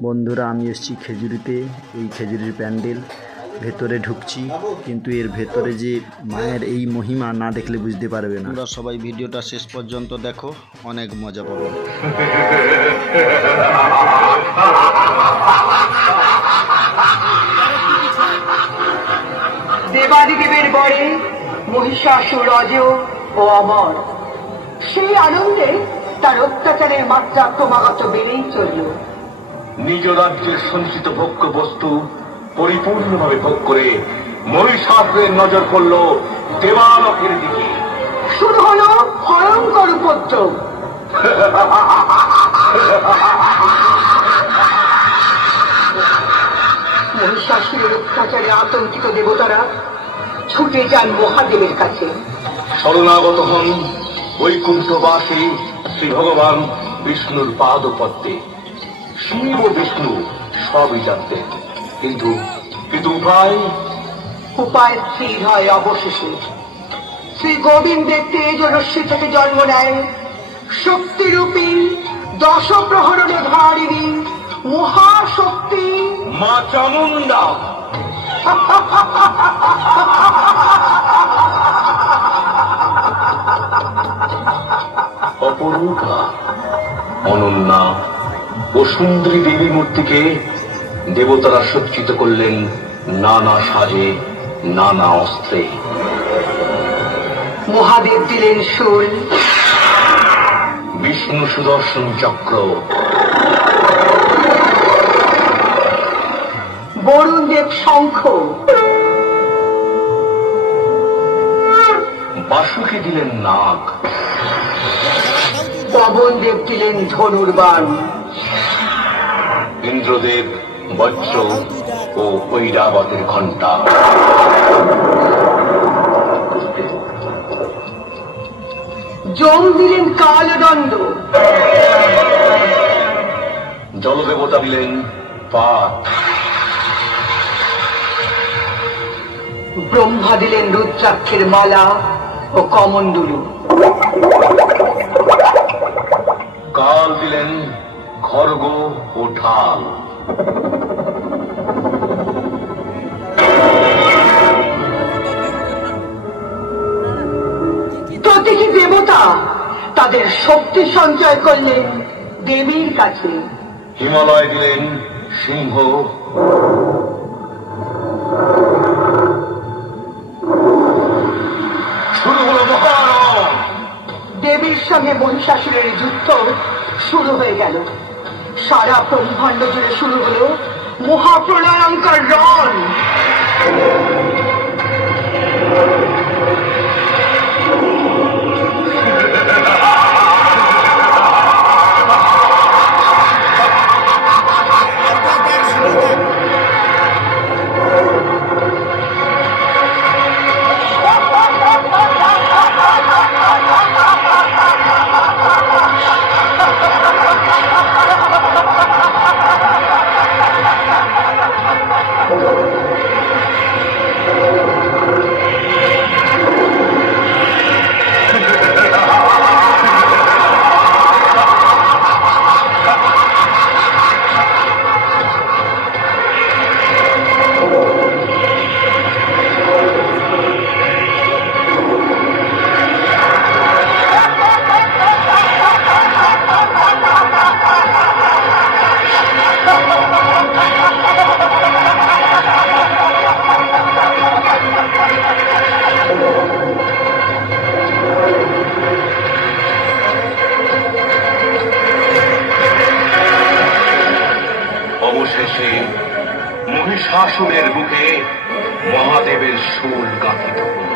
বন্ধুরা, আমি এসেছি খেজুরিতে। এই খেজুরির প্যান্ডেল ভেতরে ঢুকছি, কিন্তু এর ভেতরে যে মায়ের এই মহিমা না দেখলে বুঝতে পারবে না। তোমরা সবাই ভিডিওটা শেষ পর্যন্ত দেখো, অনেক মজা পাবে। দেবাদিদেবের বরে মহিষাসুর অজেয় ও অমর। সেই আনন্দে তার অত্যাচারের মাত্রা ক্রমাগত বেড়েই চলল। নিজ রাজ্যের সঞ্চিত ভোগ্য বস্তু পরিপূর্ণভাবে ভোগ করে মহিষাসুরের নজর পড়ল দেবালকের দিকে। শুরু হলো ভয়ঙ্কর উপদ্রব। মহিষাসুরের অত্যাচারে আতঙ্কিত দেবতারা ছুটে যান মহাদেবের কাছে। শরণাগত হন বৈকুণ্ঠবাসী শ্রী ভগবান বিষ্ণুর পাদপদ্মে। শিব ও বিষ্ণু সবই জানতেন, কিন্তু উপায় স্থির হয় অবশেষে। শ্রী গোবিন্দের তেজ রশ্মি থেকে জন্ম নেয় শক্তিরূপী দশ প্রহরণ ধারিণী মহাশক্তি মা চামুণ্ডা। অপরূপা, অনন্যা ও সুন্দরী দেবী মূর্তিকে দেবতারা সজ্জিত করলেন নানা সাজে, নানা অস্ত্রে। মহাদেব দিলেন শূল, বিষ্ণু সুদর্শন চক্র, বরুণ দেব শঙ্খ, বাসুকি দিলেন নাগ, পবন দেব দিলেন ধনুর্বাণ, ইন্দ্রদেব বজ্র ও ঐরাবতের ঘণ্টা, যম দিলেন কালদণ্ড, জলদেবতা দিলেন পাত, ব্রহ্মা দিলেন রুদ্রাক্ষের মালা ও কমণ্ডলু, কাল দিলেন খড়গ ও ঢাল, প্রতিটি দেবতা তাদের শক্তি সঞ্চয় করলেন দেবীর কাছে। হিমালয় দিলেন সিংহ, শুরু হল মহারণ। দেবীর সঙ্গে মহিষাসুরের যুদ্ধ শুরু হয়ে গেল। সারা ব্রহ্মাণ্ড জুড়ে শুরু হলো মহাপ্রলয়ঙ্কর রণ। অবশেষে মহিষাসুরের বুকে মহাদেবের শূল গাঁথিত হল।